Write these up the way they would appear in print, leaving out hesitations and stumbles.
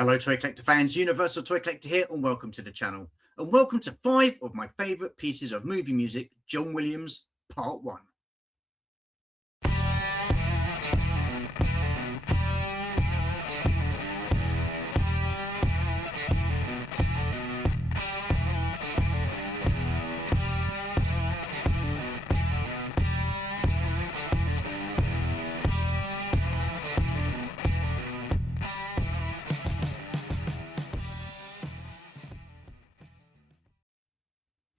Hello, Toy Collector fans. Universal Toy Collector here, and welcome to the channel. And welcome to 5 of my favourite pieces of movie music, John Williams, Part 1.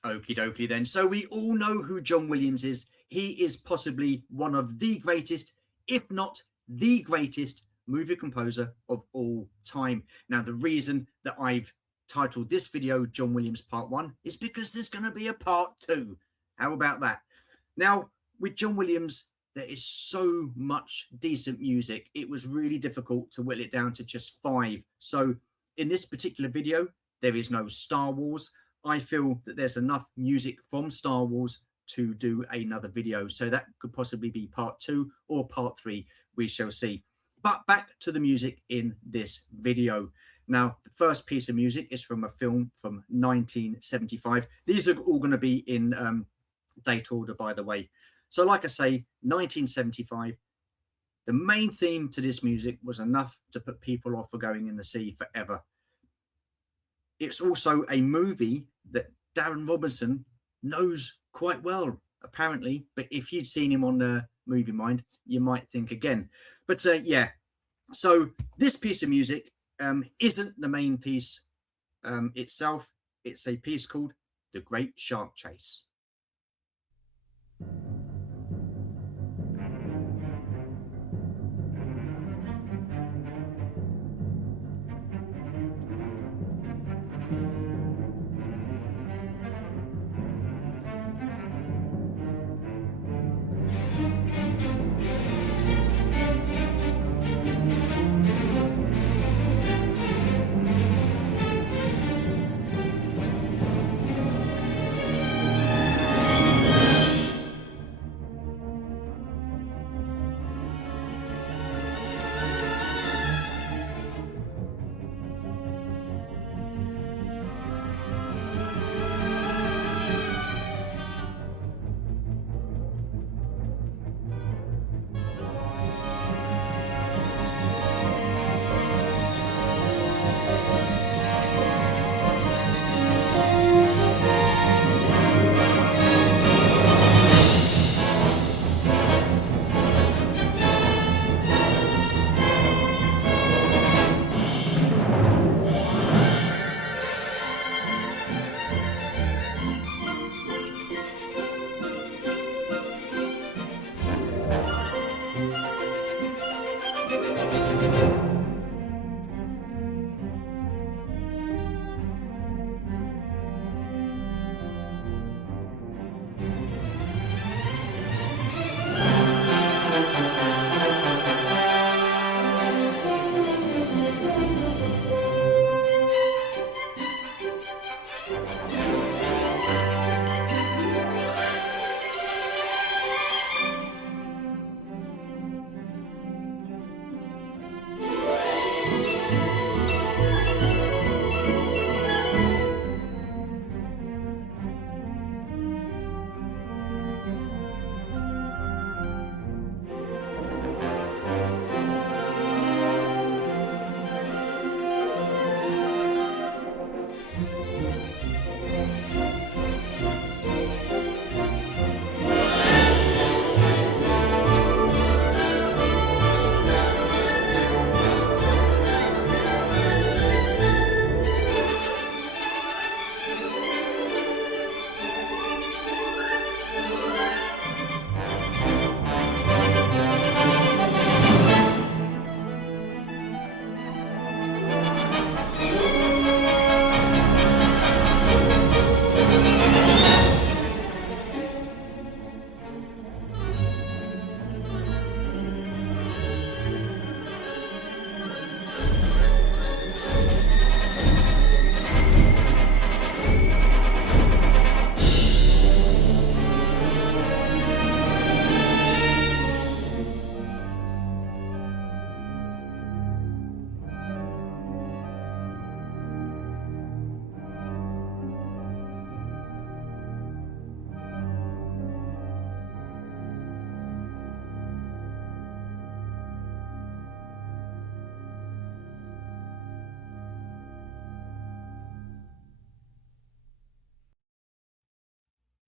Okie dokie then. So we all know who John Williams is. He is possibly one of the greatest, if not the greatest, movie composer of all time. Now, the reason that I've titled this video John Williams Part 1 is because there's going to be a Part 2. How about that? Now, with John Williams, there is so much decent music. It was really difficult to whittle it down to just 5. So in this particular video, there is no Star Wars. I feel that there's enough music from Star Wars to do another video. So that could possibly be Part 2 or Part 3. We shall see. But back to the music in this video. Now, the first piece of music is from a film from 1975. These are all going to be in date order, by the way. So like I say, 1975. The main theme to this music was enough to put people off for going in the sea forever. It's also a movie that Darren Robinson knows quite well, apparently. But if you'd seen him on the Movie Mind, you might think again. But yeah, so this piece of music isn't the main piece itself. It's a piece called The Great Shark Chase.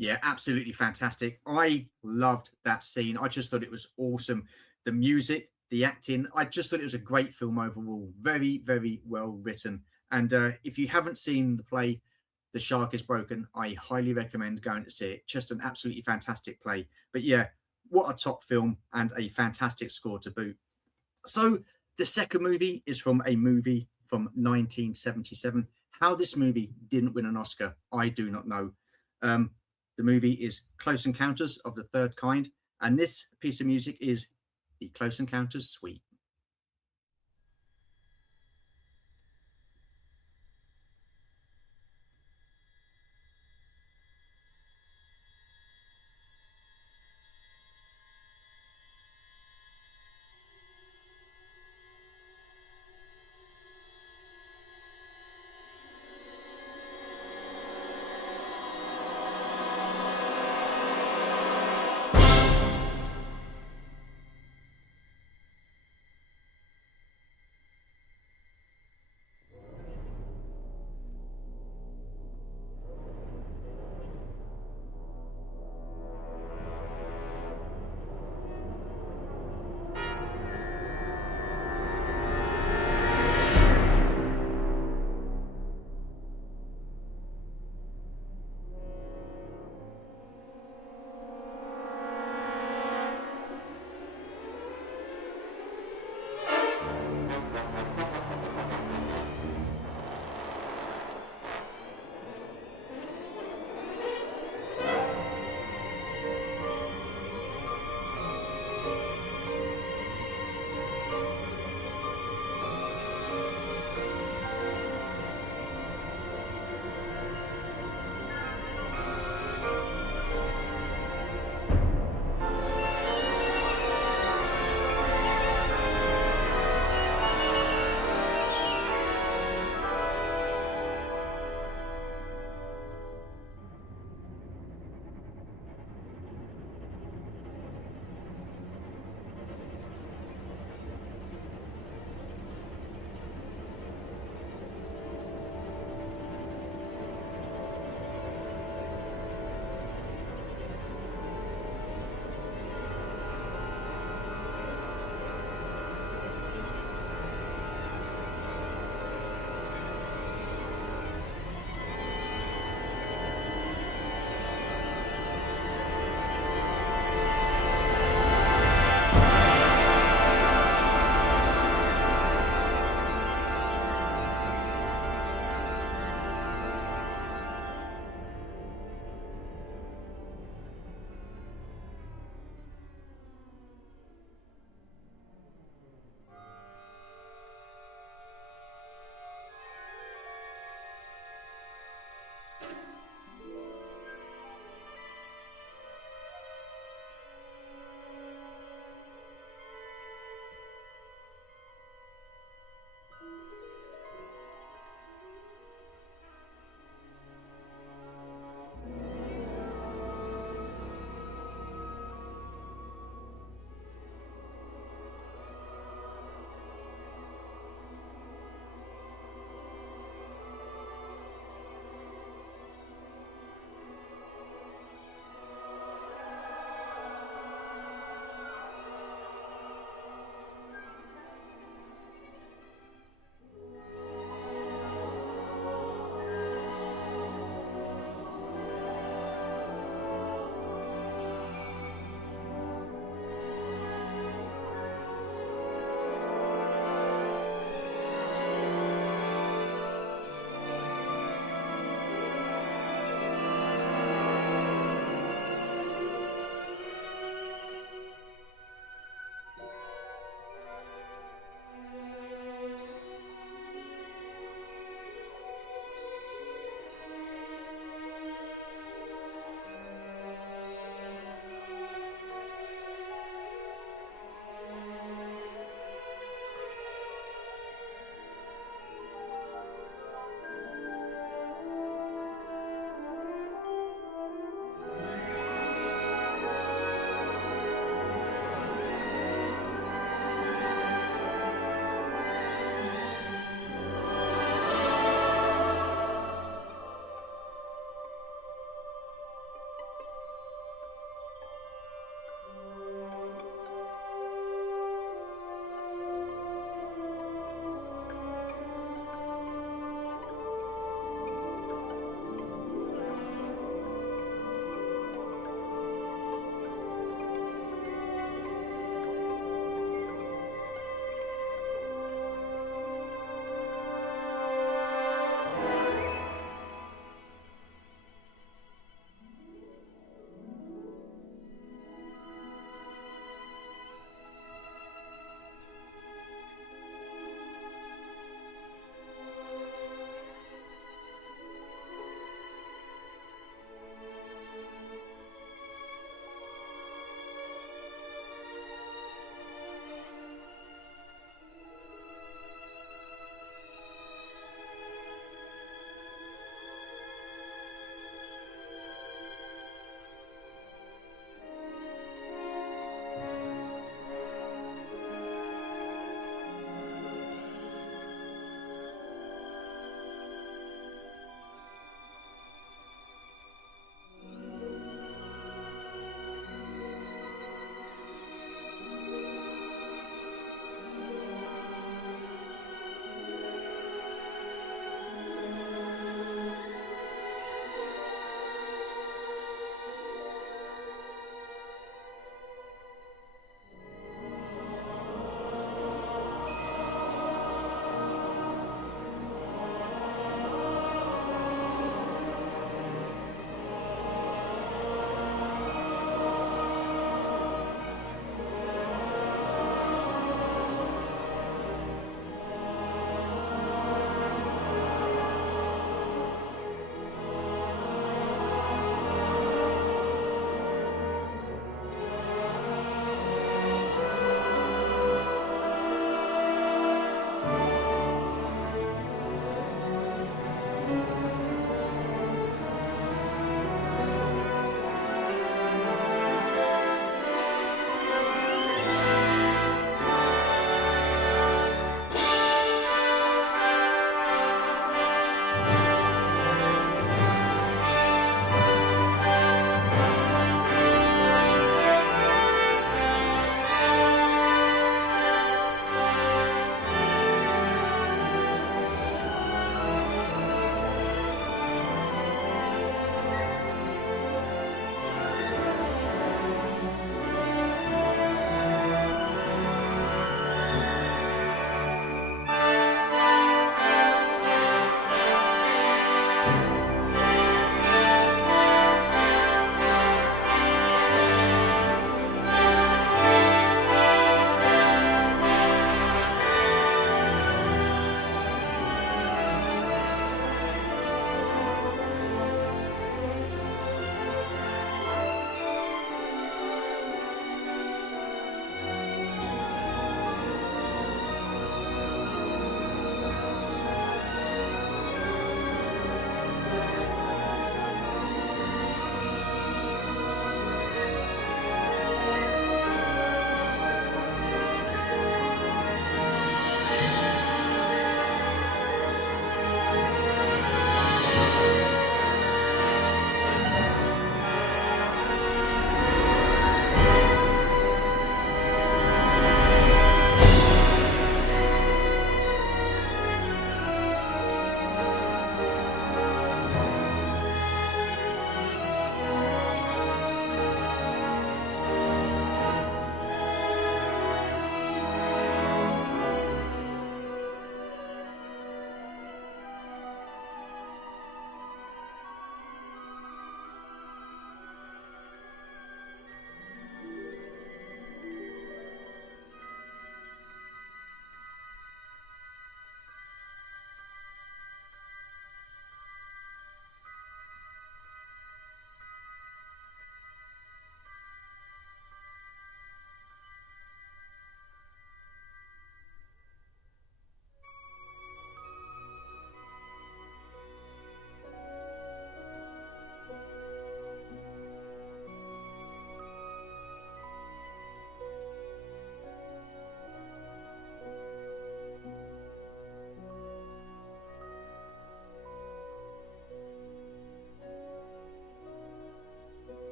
Yeah, absolutely fantastic. I loved that scene. I just thought it was awesome. The music, the acting, I just thought it was a great film overall. Very, very well written. And if you haven't seen the play, The Shark is Broken, I highly recommend going to see it. Just an absolutely fantastic play. But yeah, what a top film and a fantastic score to boot. So the second movie is from a movie from 1977. How this movie didn't win an Oscar, I do not know. Um, the movie is Close Encounters of the Third Kind, and this piece of music is the Close Encounters Suite.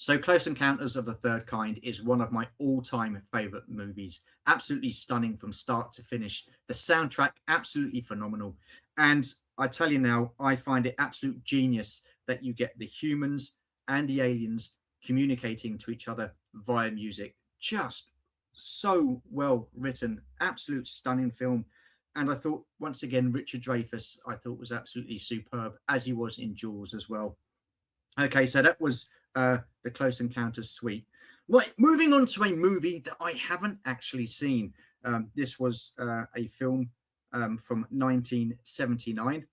So, Close Encounters of the Third Kind is one of my all-time favorite movies. Absolutely stunning from start to finish. The soundtrack, absolutely phenomenal. And I tell you now, I find it absolute genius that you get the humans and the aliens communicating to each other via music. Just so well written, absolute stunning film. And I thought, once again, Richard Dreyfuss, I thought was absolutely superb, as he was in Jaws as well. Okay, so that was the Close Encounters suite. Right, moving on to a movie that I haven't actually seen. This was a film from 1979.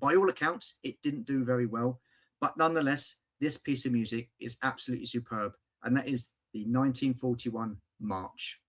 By all accounts, it didn't do very well, but nonetheless, this piece of music is absolutely superb, and that is the 1941 March.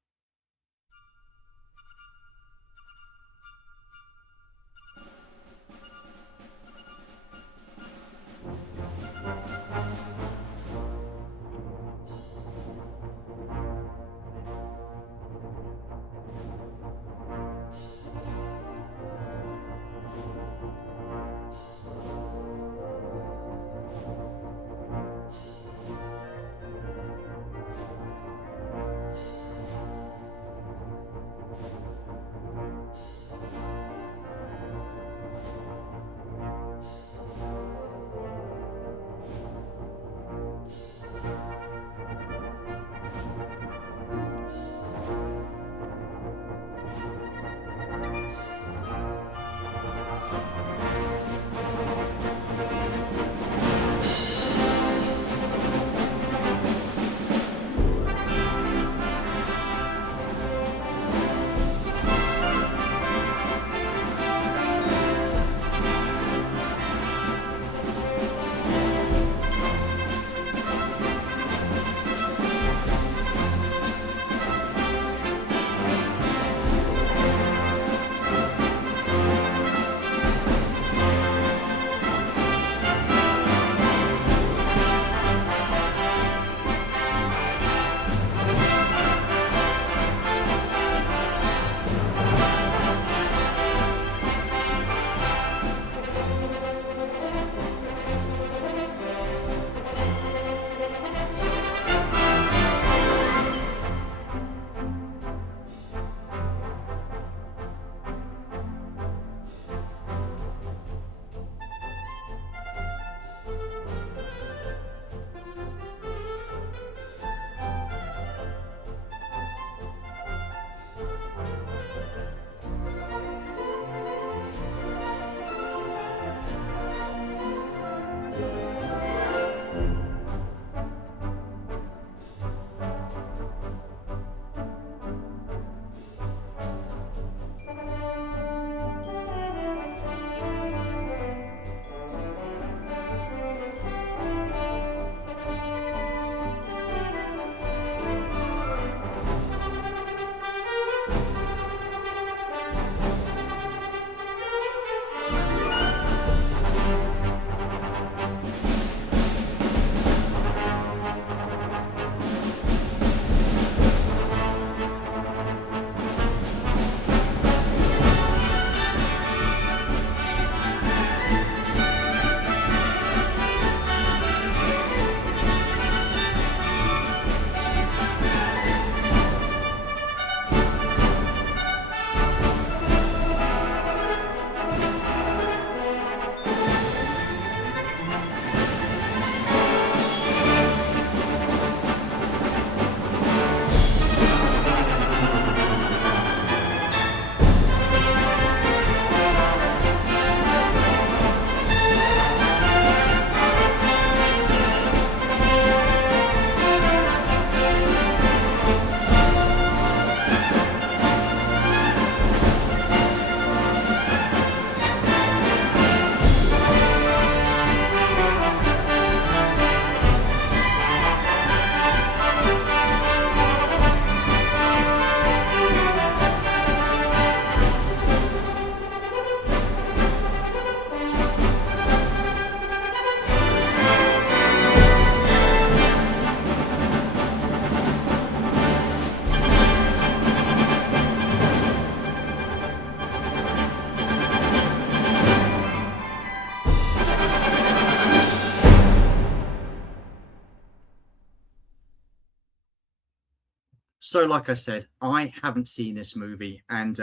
So, like I said, I haven't seen this movie and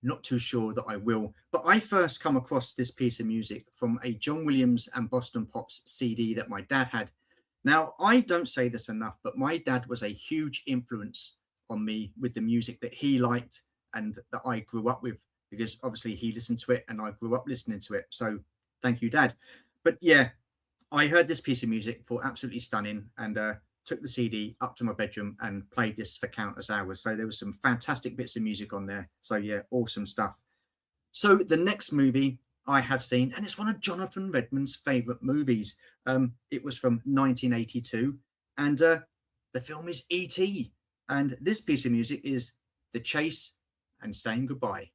not too sure that I will. But I first come across this piece of music from a John Williams and Boston Pops CD that my dad had. Now, I don't say this enough, but my dad was a huge influence on me with the music that he liked and that I grew up with, because obviously he listened to it and I grew up listening to it. So, thank you, Dad. But yeah, I heard this piece of music, thought absolutely stunning, and took the CD up to my bedroom and played this for countless hours. So there was some fantastic bits of music on there. So yeah, awesome stuff. So the next movie I have seen, and it's one of Jonathan Redmond's favorite movies. It was from 1982, and the film is E.T. And this piece of music is The Chase and Saying Goodbye.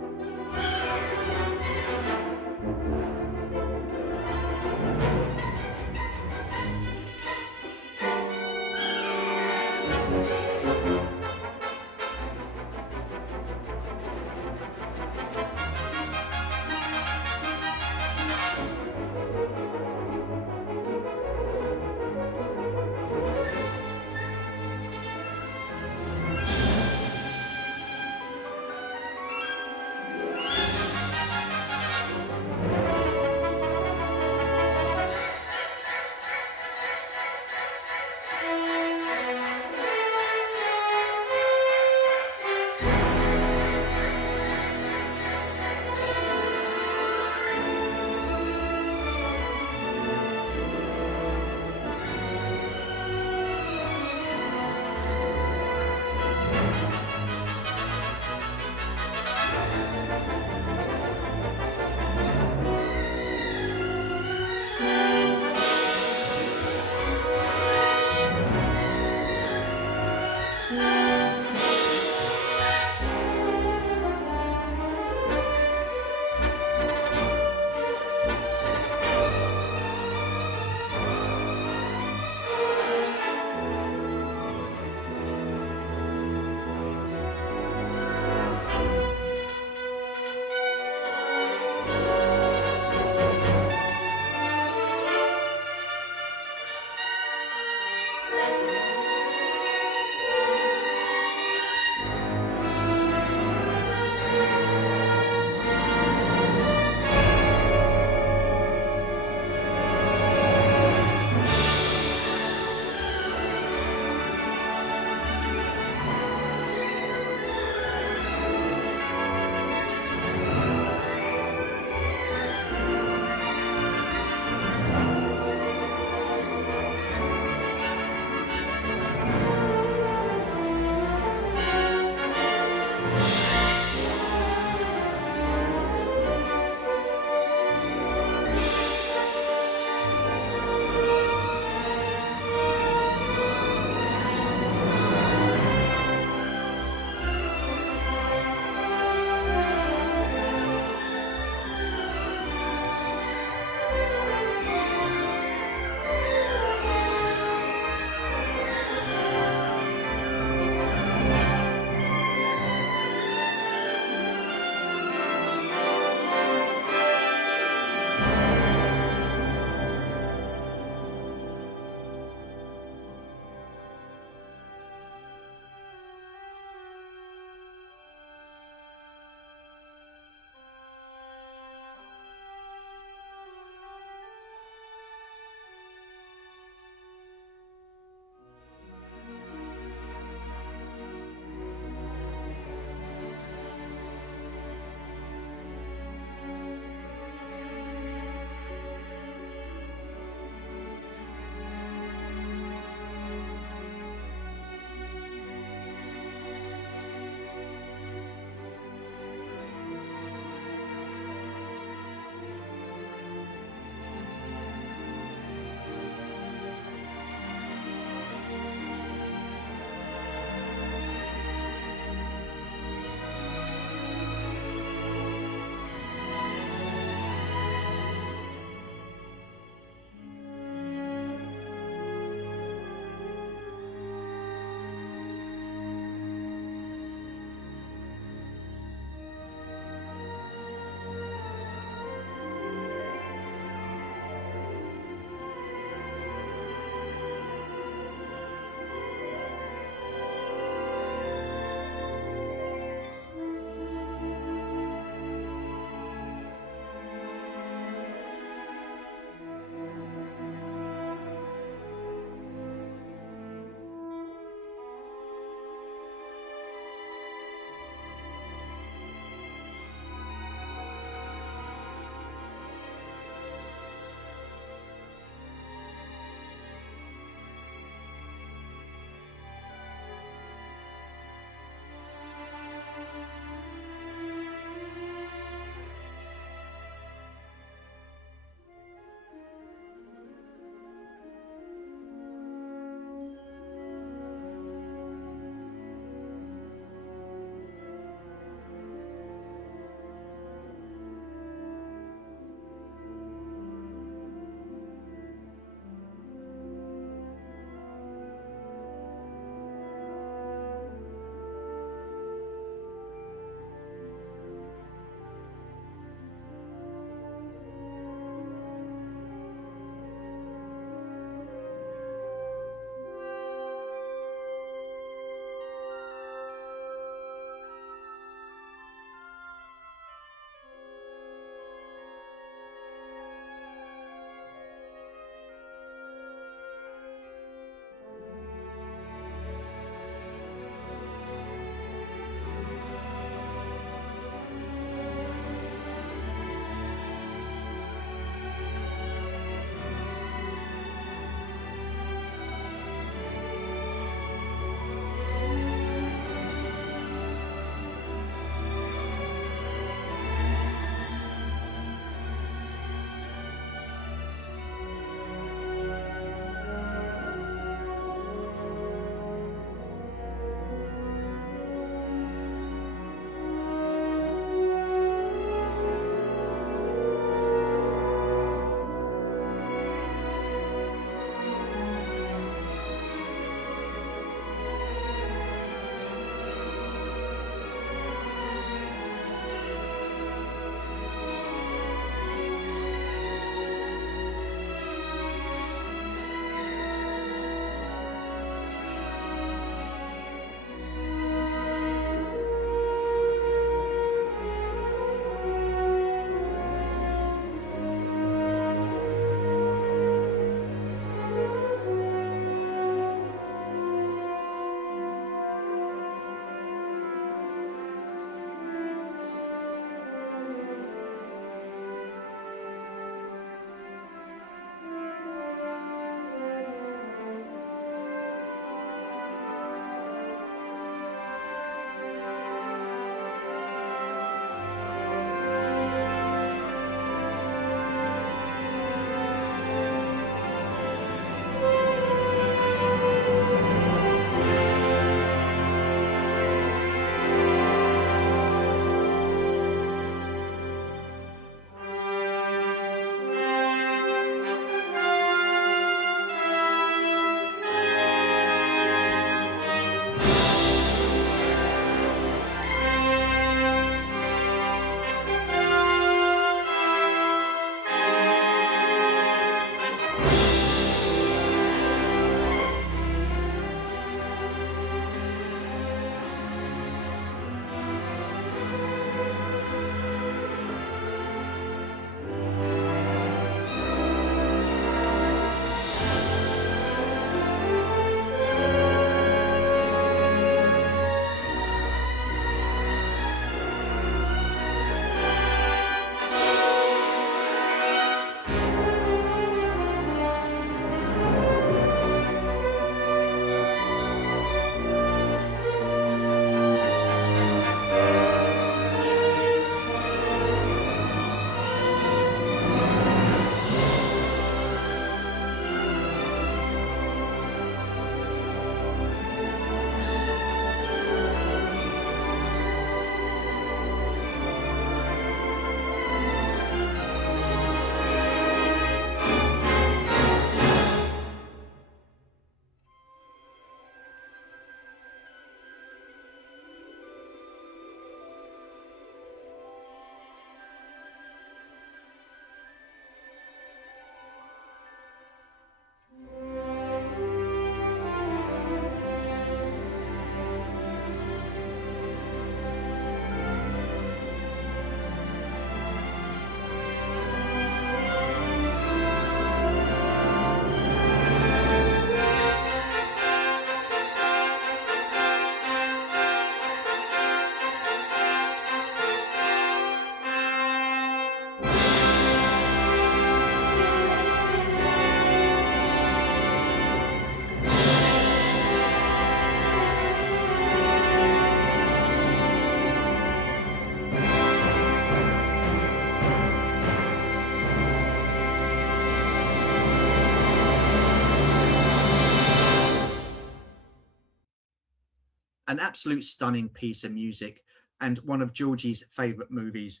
an absolute stunning piece of music and one of Georgie's favorite movies.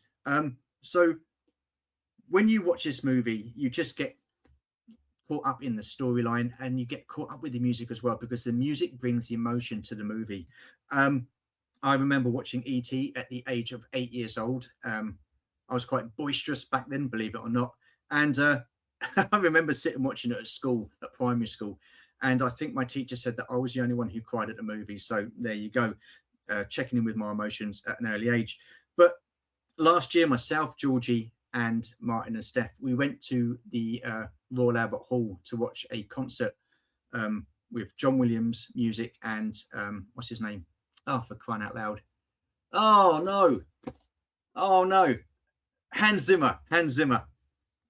So when you watch this movie, you just get caught up in the storyline and you get caught up with the music as well, because the music brings the emotion to the movie. I remember watching E.T. at the age of 8 years old. I was quite boisterous back then, believe it or not. And I remember sitting watching it at school, at primary school. And I think my teacher said that I was the only one who cried at the movie. So there you go, checking in with my emotions at an early age. But last year, myself, Georgie, and Martin and Steph, we went to the Royal Albert Hall to watch a concert with John Williams music and what's his name? Oh, for crying out loud. Oh, no. Oh, no. Hans Zimmer. Hans Zimmer.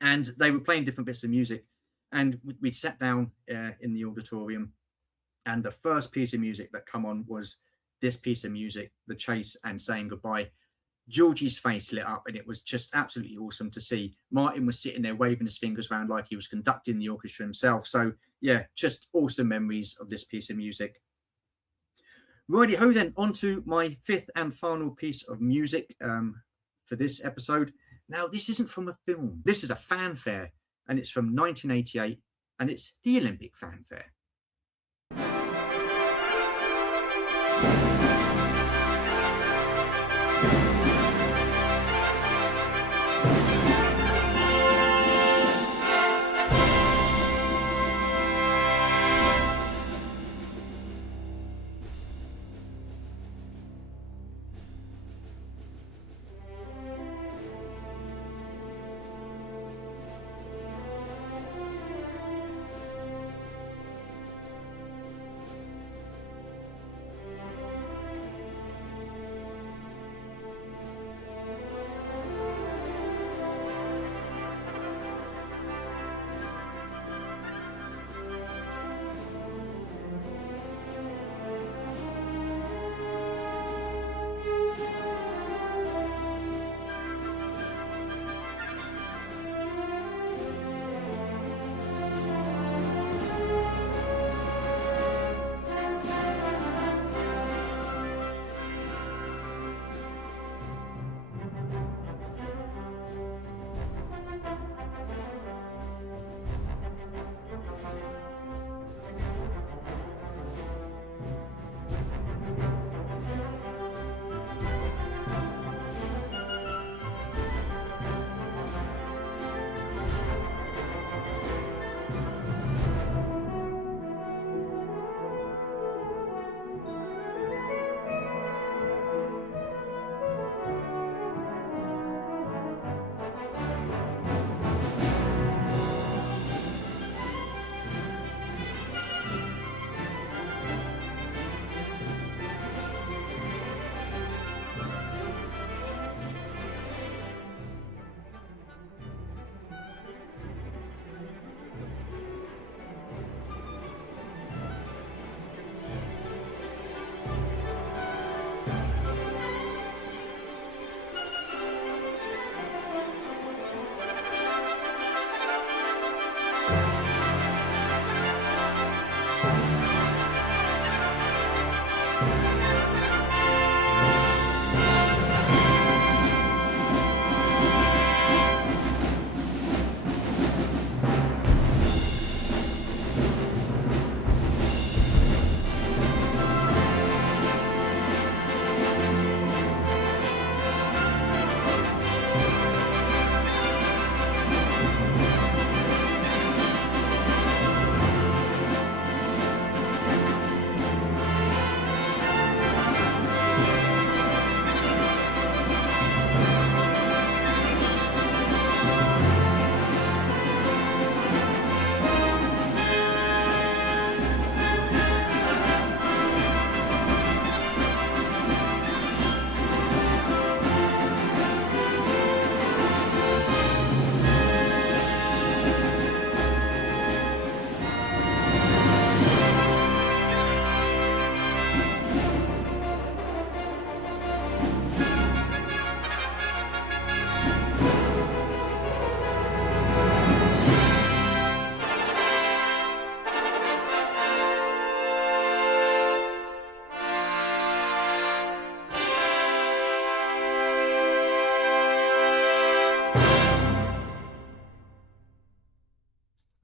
And they were playing different bits of music. And we sat down in the auditorium. And the first piece of music that come on was this piece of music, The Chase and Saying Goodbye. Georgie's face lit up, and it was just absolutely awesome to see. Martin was sitting there waving his fingers around like he was conducting the orchestra himself. So, yeah, just awesome memories of this piece of music. Righty ho, then on to my fifth and final piece of music for this episode. Now, this isn't from a film. This is a fanfare, and it's from 1988, and it's the Olympic fanfare.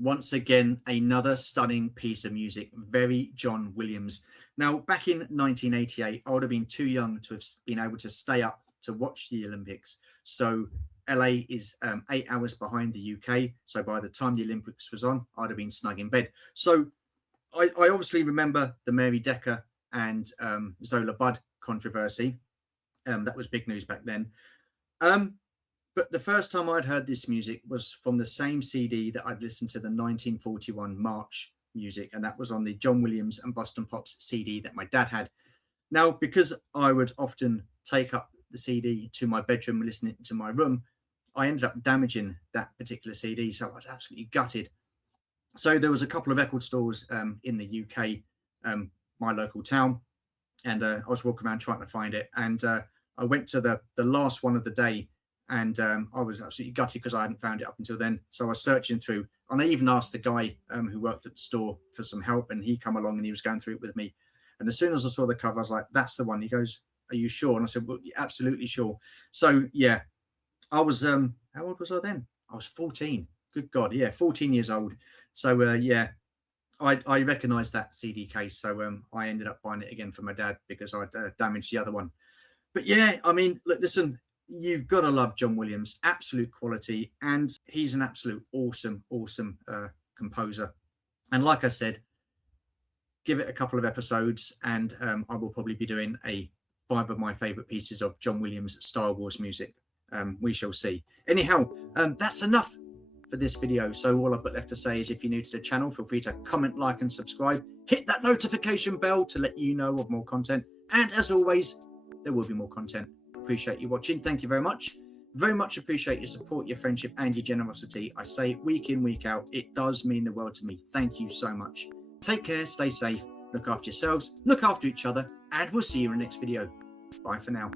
once again, another stunning piece of music, very John Williams. Now, back in 1988, I would have been too young to have been able to stay up to watch the Olympics. So LA is 8 hours behind the UK. So by the time the Olympics was on, I'd have been snug in bed. So I obviously remember the Mary Decker and Zola Budd controversy. That was big news back then. But the first time I'd heard this music was from the same CD that I'd listened to the 1941 March music, and that was on the John Williams and Boston Pops CD that my dad had. Now, because I would often take up the CD to my bedroom and listen it to my room, I ended up damaging that particular CD, so I was absolutely gutted. So there was a couple of record stores in the UK, my local town, and I was walking around trying to find it, and I went to the last one of the day, and I was absolutely gutted because I hadn't found it up until then. So I was searching through, and I even asked the guy who worked at the store for some help, and he come along and he was going through it with me. And as soon as I saw the cover, I was like, "That's the one." He goes, "Are you sure?" And I said, "Well, yeah, absolutely sure." So yeah, I was how old was I then? I was 14. Good God, yeah, 14 years old. So yeah, I recognised that CD case. So I ended up buying it again for my dad because I'd damaged the other one. But yeah, I mean, look, listen, you've got to love John Williams, absolute quality, and he's an absolute awesome composer. And like I said, give it a couple of episodes, and I will probably be doing 5 of my favourite pieces of John Williams Star Wars music. We shall see. Anyhow, that's enough for this video. So all I've got left to say is, if you're new to the channel, feel free to comment, like, and subscribe. Hit that notification bell to let you know of more content. And as always, there will be more content. Appreciate you watching. Thank you very much. Very much appreciate your support, your friendship, and your generosity. I say it week in, week out. It does mean the world to me. Thank you so much. Take care, stay safe, look after yourselves, look after each other, and we'll see you in the next video. Bye for now.